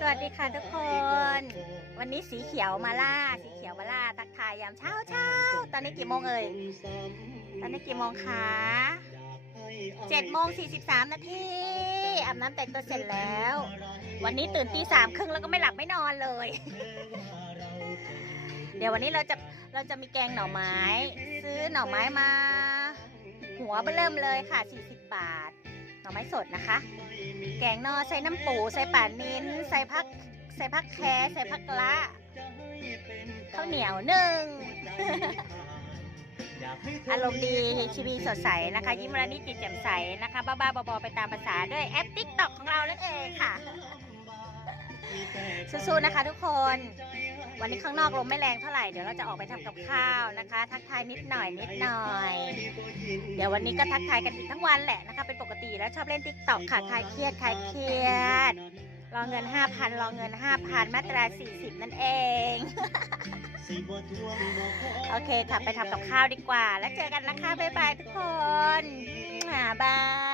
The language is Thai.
สวัสดีค่ะทุกคน วันนี้สีเขียวมาล่า สีเขียวมาล่าทักทายยามเช้าเช้าตอนนี้กี่โมงเอ่ย ตอนนี้กี่โมงคะเจ็ดโมงสี่สิบสามนาทีอาบน้ำแต่งตัวเสร็จแล้ว วันนี้ตื่นตีสามครึ่งแล้วก็ไม่หลับไม่นอนเลย เดี๋ยววันนี้เราจะเราจะมีแกงหน่อไม้ ซื้อหน่อไม้มา หัวเบิ่มเลยค่ะ 40 บาท หน่อไม้สดนะคะ แกงนอใส่น้ำปูใส่ป่านินใส่พัก ใส่พักแครใส่พักละข้าวเหนียวหนึ่งอารมณ์ดีชีวีสดใสนะคะ ยิ้มระนิดจิตแจ่มใสนะคะ บ้าๆบอๆไปตามภาษาด้วยแอปติ๊กต็อกของเรานั่นเองค่ะสู้ๆนะคะทุกคน วันนี้ข้างนอกลมไม่แรงเท่าไหร่ เดี๋ยวเราจะออกไปทำกับข้าวนะคะ ทักทายนิดหน่อยนิดหน่อย เดี๋ยววันนี้ก็ทักทายกันอีกทั้งวันแหละนะคะเป็นปกติแล้วชอบเล่นติ๊กต็อกค่ะคลายเครียดคลายเครียดรอเงิน 5,000รอเงิน 5,000 มาตรา 40 นั่นเอง โอเคค่ะไปทำกับข้าวดีกว่า แล้วเจอกันนะคะ บ๊ายบายทุกคนอ่าบาย